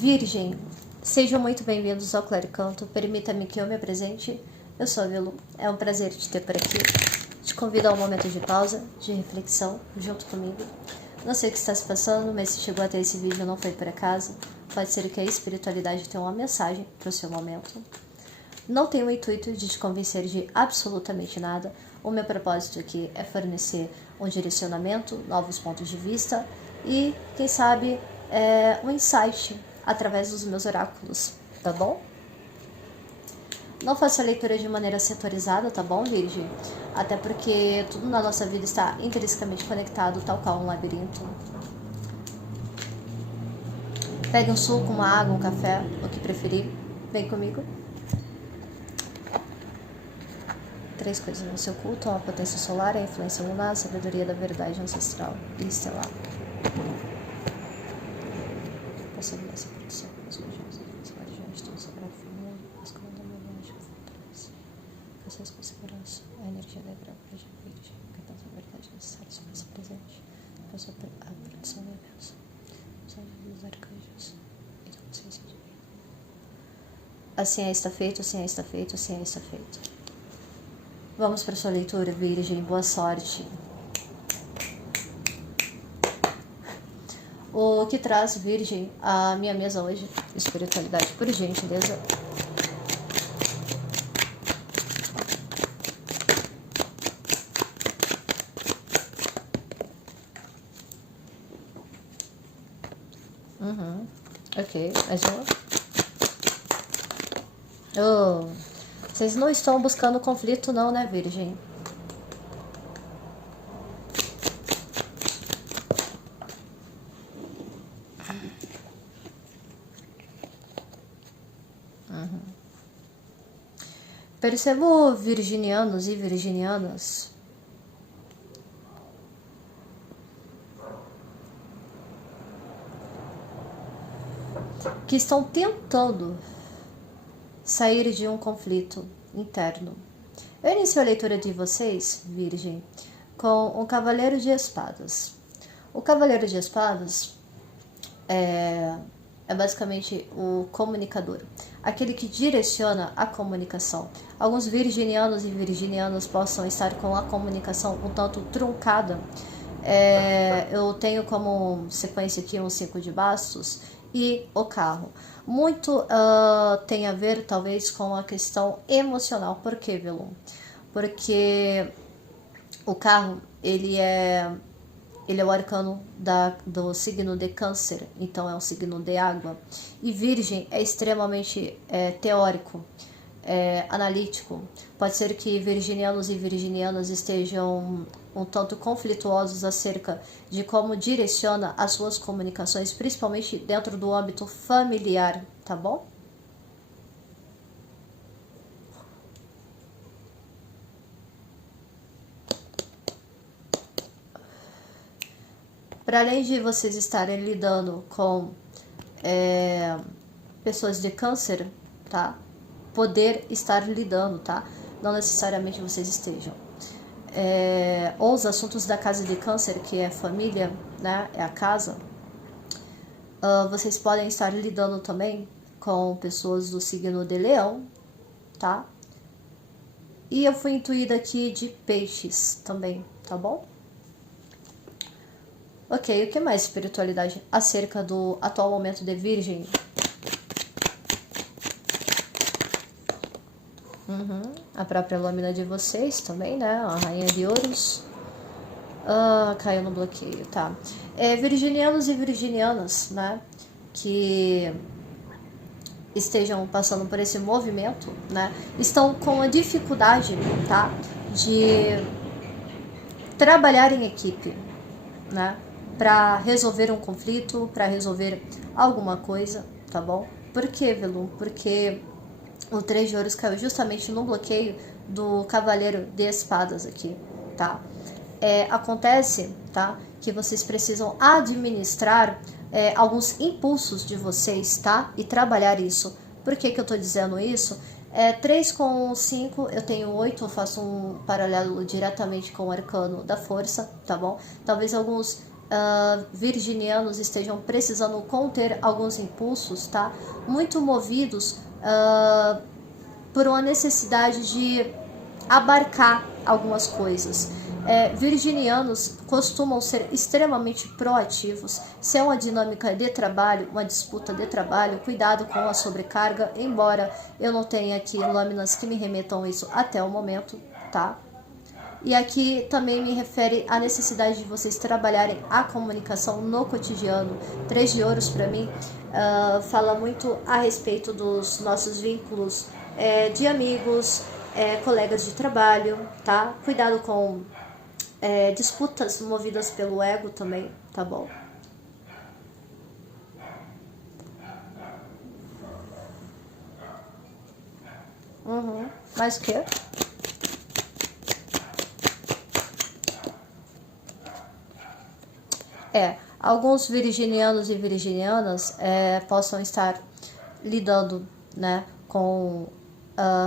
Virgem, sejam muito bem-vindos ao Claricanto. Permita-me que eu me apresente. Eu sou a Velu. É um prazer te ter por aqui. Te convido a um momento de pausa, de reflexão, junto comigo. Não sei o que está se passando, mas se chegou até esse vídeo não foi por acaso. Pode ser que a espiritualidade tenha uma mensagem para o seu momento. Não tenho o intuito de te convencer de absolutamente nada. O meu propósito aqui é fornecer um direcionamento, novos pontos de vista e, quem sabe, um insight através dos meus oráculos, tá bom? Não faça a leitura de maneira setorizada, tá bom, Virgem? Até porque tudo na nossa vida está intrinsecamente conectado, tal qual um labirinto. Pegue um suco, uma água, um café, o que preferir. Vem comigo. 3 coisas no seu culto: a potência solar, a influência lunar, a sabedoria da verdade ancestral e estelar. Posso ver essa produção com as regiões, as guardiões, tudo sagrado feminino, as comandadoras de fortaleza. Vocês com segurança, a energia da gravidade virgem, que tanta verdade necessária sobre esse presente, passou a produção da bênção, os anjos dos arcanjos e da consciência divina. Assim é, está feito, assim é, está feito, assim é, está feito. Vamos para sua leitura, Virgem. Boa sorte. O que traz, Virgem, a minha mesa hoje? Espiritualidade, por gentileza. Ok, mais uma. Vocês não estão buscando conflito não, né, Virgem? Percebo virginianos e virginianas que estão tentando sair de um conflito interno. Eu inicio a leitura de vocês, Virgem, com um Cavaleiro de Espadas. O Cavaleiro de Espadas é basicamente o comunicador, aquele que direciona a comunicação. Alguns virginianos e virginianas possam estar com a comunicação um tanto truncada. Eu tenho como sequência aqui um 5 de bastos e o carro. Muito tem a ver, talvez, com a questão emocional. Por quê, Velum? Porque o carro, ele é o arcano do signo de Câncer, então é um signo de água. E Virgem é extremamente teórico, analítico. Pode ser que virginianos e virginianas estejam um tanto conflituosos acerca de como direciona as suas comunicações, principalmente dentro do âmbito familiar, tá bom? Para além de vocês estarem lidando com pessoas de Câncer, tá? Poder estar lidando, tá? Não necessariamente vocês estejam. Ou os assuntos da casa de Câncer, que é família, né? É a casa. Vocês podem estar lidando também com pessoas do signo de Leão, tá? E eu fui intuída aqui de Peixes também, tá bom? Ok, o que mais, espiritualidade, acerca do atual momento de Virgem? A própria lâmina de vocês também, né? A Rainha de Ouros. Caiu no bloqueio, tá? Virginianos e virginianas, né? Que estejam passando por esse movimento, né? Estão com a dificuldade, tá? De trabalhar em equipe, né? Para resolver um conflito, para resolver alguma coisa, tá bom? Por quê, Velum? Porque o 3 de ouros caiu justamente no bloqueio do Cavaleiro de Espadas aqui, tá? Acontece, tá? Que vocês precisam administrar alguns impulsos de vocês, tá? E trabalhar isso. Por que que eu tô dizendo isso? 3 com 5, eu tenho 8, eu faço um paralelo diretamente com o arcano da força, tá bom? Talvez alguns virginianos estejam precisando conter alguns impulsos, tá? Muito movidos por uma necessidade de abarcar algumas coisas. Virginianos costumam ser extremamente proativos, se é uma dinâmica de trabalho, uma disputa de trabalho, cuidado com a sobrecarga, embora eu não tenha aqui lâminas que me remetam a isso até o momento, tá? E aqui também me refere à necessidade de vocês trabalharem a comunicação no cotidiano. 3 de ouros para mim fala muito a respeito dos nossos vínculos de amigos, colegas de trabalho, tá? Cuidado com disputas movidas pelo ego também, tá bom? Mais o quê? Alguns virginianos e virginianas possam estar lidando, né, com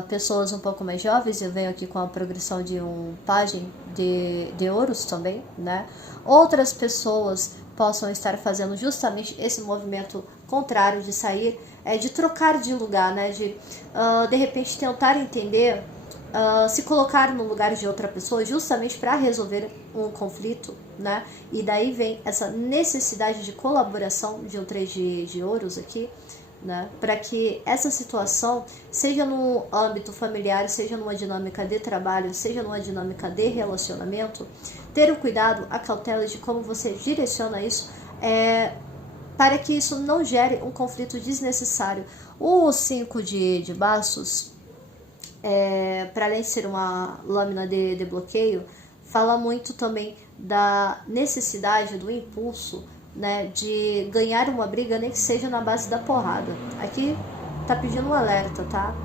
pessoas um pouco mais jovens. Eu venho aqui com a progressão de um pajem de ouros também, né? Outras pessoas possam estar fazendo justamente esse movimento contrário de sair, de trocar de lugar, né? De repente tentar entender, se colocar no lugar de outra pessoa justamente para resolver um conflito, né? E daí vem essa necessidade de colaboração de um 3 de ouros aqui, né? Para que essa situação, seja no âmbito familiar, seja numa dinâmica de trabalho, seja numa dinâmica de relacionamento, ter o cuidado, a cautela de como você direciona isso, para que isso não gere um conflito desnecessário. O 5 de baços, para além de ser uma lâmina de bloqueio, fala muito também da necessidade, do impulso, né, de ganhar uma briga, nem que seja na base da porrada. Aqui tá pedindo um alerta, tá?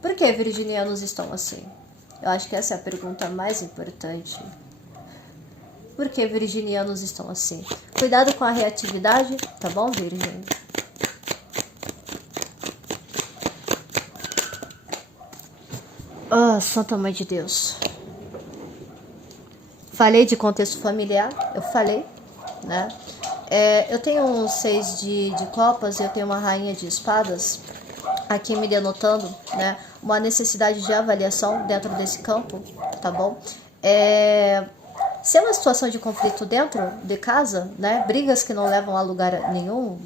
Por que virginianos estão assim? Eu acho que essa é a pergunta mais importante. Por que virginianos estão assim? Cuidado com a reatividade, tá bom, Virgem? Santa Mãe de Deus. Falei de contexto familiar, eu falei, né? Eu tenho um 6 de copas, eu tenho uma rainha de espadas aqui me denotando, né? Uma necessidade de avaliação dentro desse campo, tá bom? Se é uma situação de conflito dentro de casa, né? Brigas que não levam a lugar nenhum,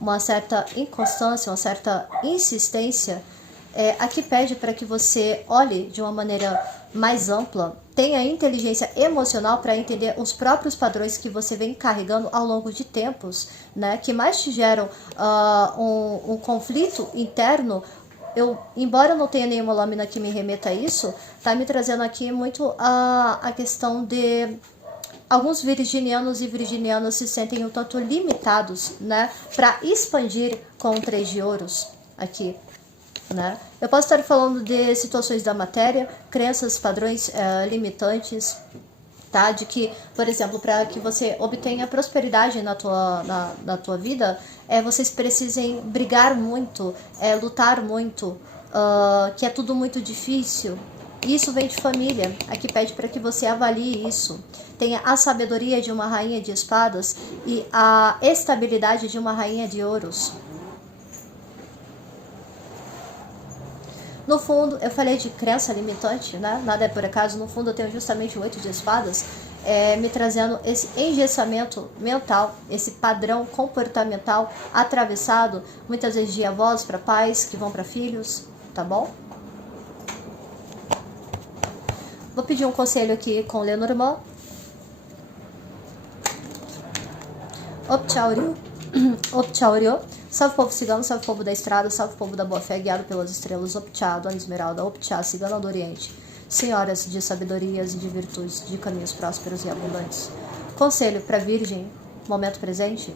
uma certa inconstância, uma certa insistência, aqui pede para que você olhe de uma maneira mais ampla, tenha inteligência emocional para entender os próprios padrões que você vem carregando ao longo de tempos, né, que mais te geram um conflito interno. Embora eu não tenha nenhuma lâmina que me remeta a isso, tá me trazendo aqui muito a questão de alguns virginianos e virginianas se sentem um tanto limitados, né, para expandir com o 3 de ouros aqui. Né? Eu posso estar falando de situações da matéria, crenças, padrões limitantes, tá? De que, por exemplo, para que você obtenha prosperidade na tua vida, vocês precisem brigar muito, lutar muito, que é tudo muito difícil. Isso vem de família. Aqui pede para que você avalie isso. Tenha a sabedoria de uma rainha de espadas e a estabilidade de uma rainha de ouros. No fundo, eu falei de crença limitante, né? Nada é por acaso. No fundo, eu tenho justamente o 8 de espadas, me trazendo esse engessamento mental, esse padrão comportamental atravessado, muitas vezes de avós para pais, que vão para filhos, tá bom? Vou pedir um conselho aqui com Lenormand. Optaurio. Salve o povo cigano, salve o povo da estrada, salve o povo da boa fé, guiado pelas estrelas. Optá, Dona Esmeralda, Optá, cigana do Oriente. Senhoras de sabedorias e de virtudes, de caminhos prósperos e abundantes. Conselho para Virgem, momento presente.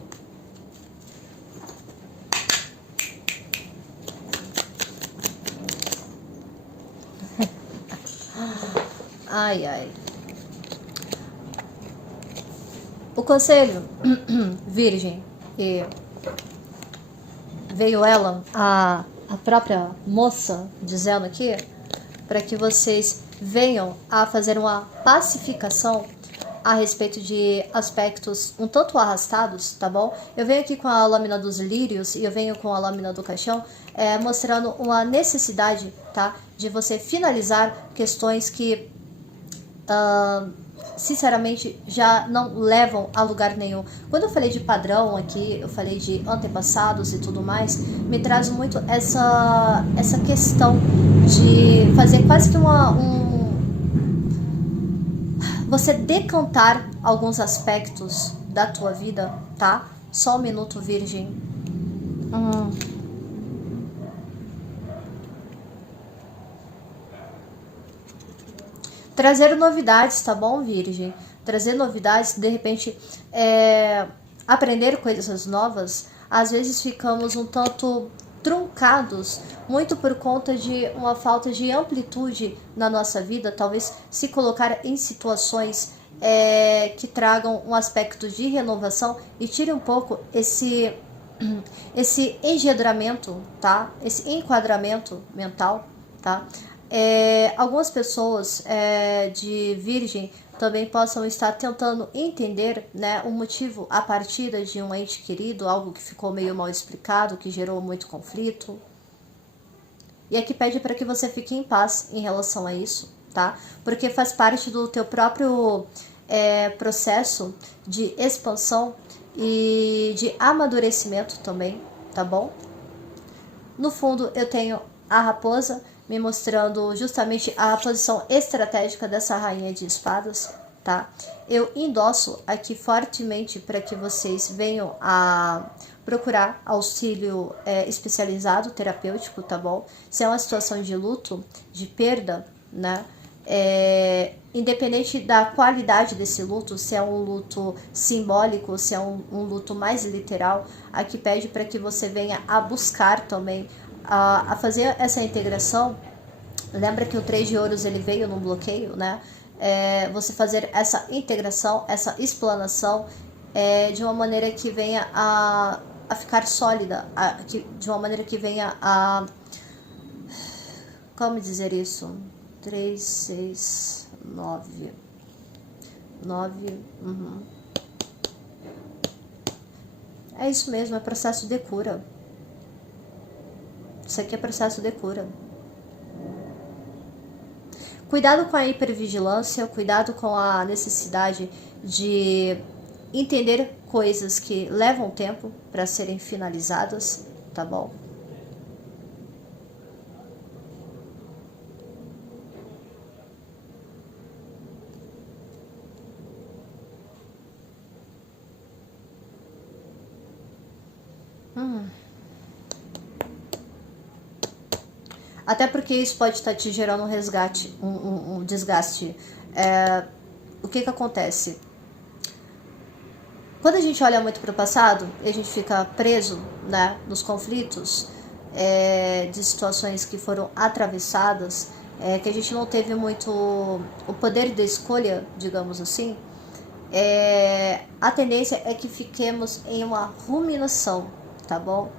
Ai, ai. O conselho, Virgem, e veio ela, a própria moça, dizendo aqui, para que vocês venham a fazer uma pacificação a respeito de aspectos um tanto arrastados, tá bom? Eu venho aqui com a lâmina dos lírios e eu venho com a lâmina do caixão, mostrando uma necessidade, tá? De você finalizar questões que, sinceramente, já não levam a lugar nenhum. Quando eu falei de padrão aqui, eu falei de antepassados e tudo mais, me traz muito essa questão de fazer quase que você decantar alguns aspectos da tua vida, tá? Só um minuto, Virgem. Trazer novidades, tá bom, Virgem? Trazer novidades, de repente, aprender coisas novas. Às vezes ficamos um tanto truncados, muito por conta de uma falta de amplitude na nossa vida, talvez se colocar em situações que tragam um aspecto de renovação e tire um pouco esse engendramento, tá? Esse enquadramento mental, tá? Algumas pessoas de Virgem também possam estar tentando entender, né, o motivo a partir de um ente querido, algo que ficou meio mal explicado, que gerou muito conflito. E aqui pede para que você fique em paz em relação a isso, tá? Porque faz parte do teu próprio processo de expansão e de amadurecimento também, tá bom? No fundo, eu tenho a raposa me mostrando justamente a posição estratégica dessa rainha de espadas, tá? Eu endosso aqui fortemente para que vocês venham a procurar auxílio especializado, terapêutico, tá bom? Se é uma situação de luto, de perda, né? Independente da qualidade desse luto, se é um luto simbólico, se é um luto mais literal, aqui pede para que você venha a buscar também a fazer essa integração. Lembra que o 3 de ouros ele veio num bloqueio, né? Você fazer essa integração, essa explanação de uma maneira que venha a ficar sólida, de uma maneira que venha a... Como dizer isso? 3, 6, 9... 9... É isso mesmo, é processo de cura. Isso aqui é processo de cura. Cuidado com a hipervigilância, cuidado com a necessidade de entender coisas que levam tempo para serem finalizadas, tá bom? Até porque isso pode estar te gerando um resgate, um desgaste. O que acontece? Quando a gente olha muito para o passado, a gente fica preso, né, nos conflitos de situações que foram atravessadas, que a gente não teve muito o poder de escolha, digamos assim. A tendência é que fiquemos em uma ruminação, tá bom?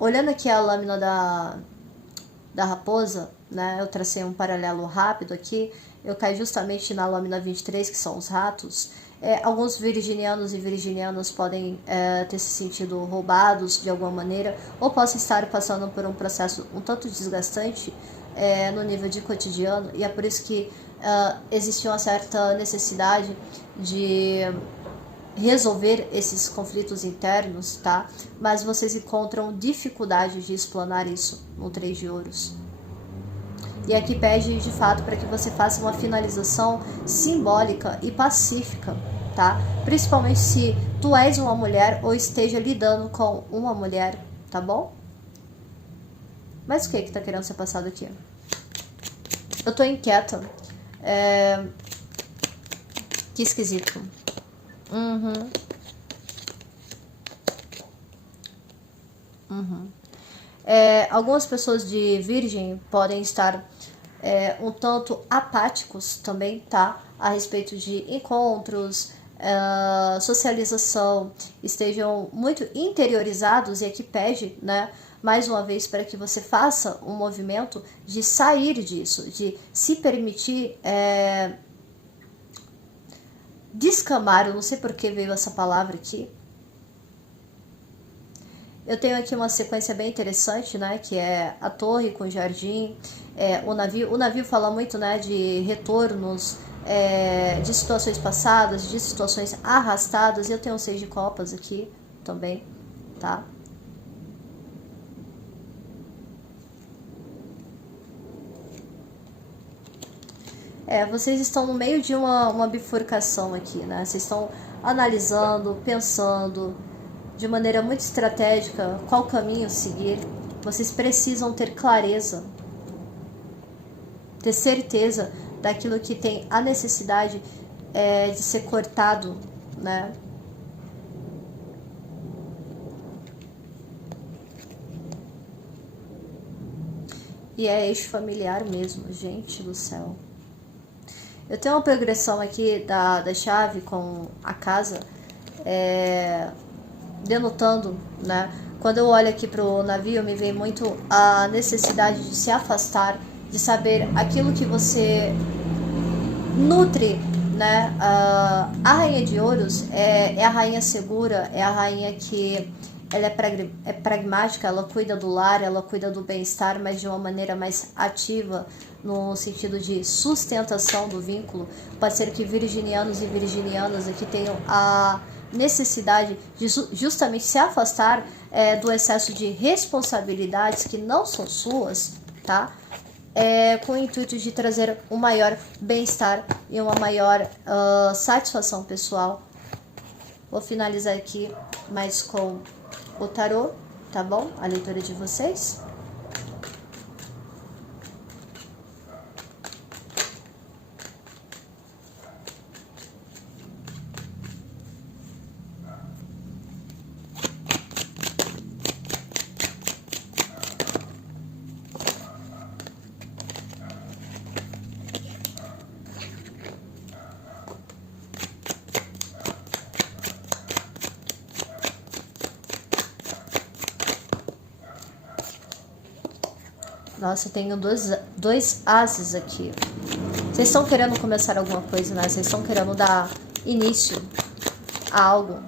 Olhando aqui a lâmina da raposa, né, eu tracei um paralelo rápido aqui, eu caí justamente na lâmina 23, que são os ratos. Alguns virginianos e virginianas podem ter se sentido roubados de alguma maneira, ou possam estar passando por um processo um tanto desgastante no nível de cotidiano, e é por isso que existe uma certa necessidade de resolver esses conflitos internos, tá? Mas vocês encontram dificuldade de explanar isso no 3 de ouros. E aqui pede de fato para que você faça uma finalização simbólica e pacífica, tá? Principalmente se tu és uma mulher ou esteja lidando com uma mulher, tá bom? Mas o que tá querendo ser passado aqui? Eu tô inquieta. Que esquisito. Algumas pessoas de Virgem podem estar um tanto apáticos também, tá? A respeito de encontros, socialização, estejam muito interiorizados, e aqui pede, né, mais uma vez, para que você faça um movimento de sair disso, de se permitir descamar. Eu não sei por que veio essa palavra aqui. Eu tenho aqui uma sequência bem interessante, né, que é a torre com o jardim, o navio. O navio fala muito, né, de retornos, de situações passadas, de situações arrastadas. Eu tenho um 6 de copas aqui também, tá? Vocês estão no meio de uma bifurcação aqui, né? Vocês estão analisando, pensando de maneira muito estratégica qual caminho seguir. Vocês precisam ter clareza, ter certeza daquilo que tem a necessidade de ser cortado, né? E é eixo familiar mesmo, gente do céu. Eu tenho uma progressão aqui da chave com a casa, denotando, né? Quando eu olho aqui pro navio, me vem muito a necessidade de se afastar, de saber aquilo que você nutre, né? A rainha de ouros é a rainha segura, é a rainha que ela é pragmática, ela cuida do lar, ela cuida do bem-estar, mas de uma maneira mais ativa, no sentido de sustentação do vínculo. Pode ser que virginianos e virginianas aqui tenham a necessidade de justamente se afastar do excesso de responsabilidades que não são suas, tá? Com o intuito de trazer um maior bem-estar e uma maior satisfação pessoal. Vou finalizar aqui mais com o tarô, tá bom? A leitura de vocês. Nossa, eu tenho dois ases aqui. Vocês estão querendo começar alguma coisa, né? Vocês estão querendo dar início a algo.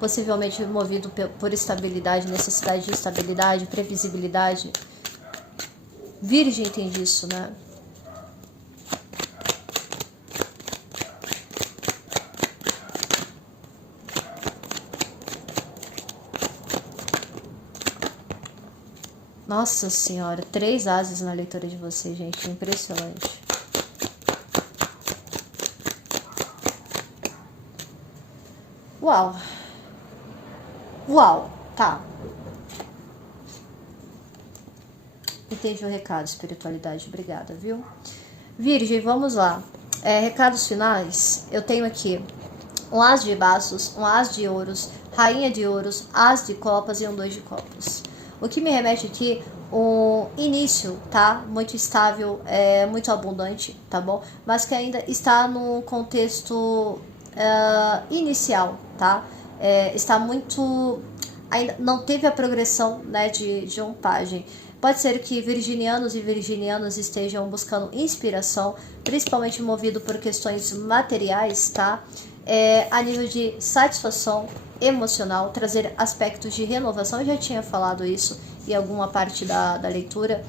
Possivelmente movido por estabilidade, necessidade de estabilidade, previsibilidade. Virgem tem disso, né? Nossa senhora, 3 ases na leitura de vocês, gente, impressionante. Uau. Uau, tá. Entendi o recado, espiritualidade, obrigada, viu? Virgem, vamos lá. Recados finais, eu tenho aqui um as de bastos, um as de ouros, rainha de ouros, as de copas e um 2 de copas. O que me remete aqui, um início, tá? Muito estável, muito abundante, tá bom? Mas que ainda está no contexto inicial, tá? Está muito... ainda não teve a progressão, né, de um pajem. Pode ser que virginianos e virginianas estejam buscando inspiração, principalmente movido por questões materiais, tá? A nível de satisfação emocional, trazer aspectos de renovação. Eu já tinha falado isso em alguma parte da leitura.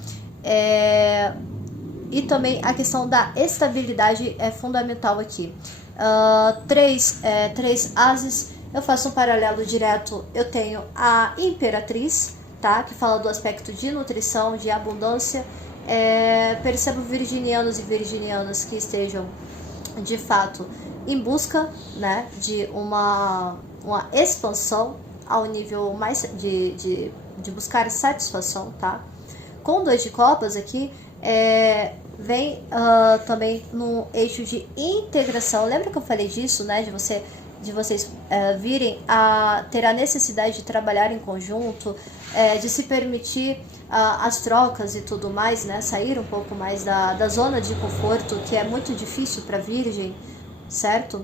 E também a questão da estabilidade é fundamental aqui. Três ases, eu faço um paralelo direto. Eu tenho a Imperatriz, tá? Que fala do aspecto de nutrição, de abundância. Percebo virginianos e virginianas que estejam, de fato, em busca, né, de uma expansão ao nível mais de buscar satisfação, tá? Com o 2 de copas aqui, vem também no eixo de integração. Lembra que eu falei disso, né? De vocês virem a ter a necessidade de trabalhar em conjunto, de se permitir as trocas e tudo mais, né? Sair um pouco mais da zona de conforto, que é muito difícil para virgem, certo?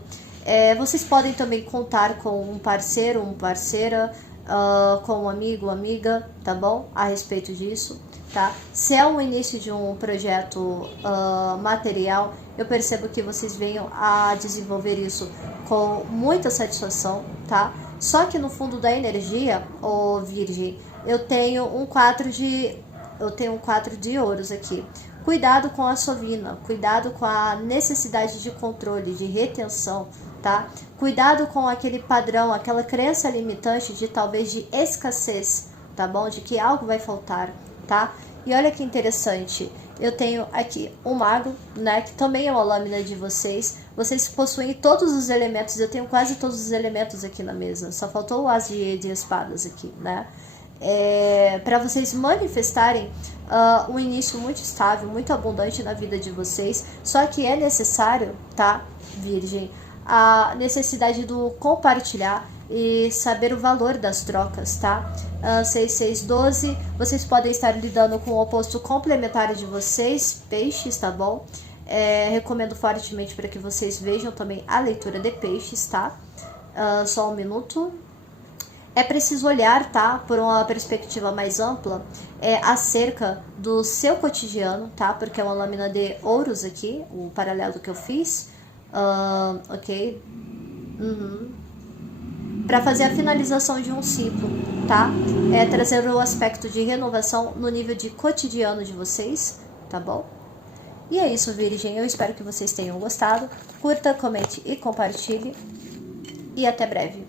Vocês podem também contar com um parceiro, uma parceira, com um amigo, amiga, tá bom? A respeito disso, tá? Se é o início de um projeto material, eu percebo que vocês venham a desenvolver isso com muita satisfação, tá? Só que no fundo da energia, ô Virgem, eu tenho um 4 de ouros aqui. Cuidado com a sovina, cuidado com a necessidade de controle, de retenção, tá? Cuidado com aquele padrão, aquela crença limitante de talvez de escassez, tá bom? De que algo vai faltar, tá? E olha que interessante, eu tenho aqui um mago, né, que também é uma lâmina de vocês. Vocês possuem todos os elementos, eu tenho quase todos os elementos aqui na mesa, só faltou o as de espadas aqui, né? Para vocês manifestarem um início muito estável, muito abundante na vida de vocês. Só que é necessário, tá, Virgem, a necessidade do compartilhar e saber o valor das trocas, tá? 6612, vocês podem estar lidando com o oposto complementar de vocês, peixes, tá bom? Recomendo fortemente para que vocês vejam também a leitura de peixes, tá? Só um minuto. É preciso olhar, tá, por uma perspectiva mais ampla, acerca do seu cotidiano, tá, porque é uma lâmina de ouros aqui, o paralelo que eu fiz, ok, para fazer a finalização de um ciclo, tá, trazer o aspecto de renovação no nível de cotidiano de vocês, tá bom? E é isso, Virgem, eu espero que vocês tenham gostado, curta, comente e compartilhe, e até breve.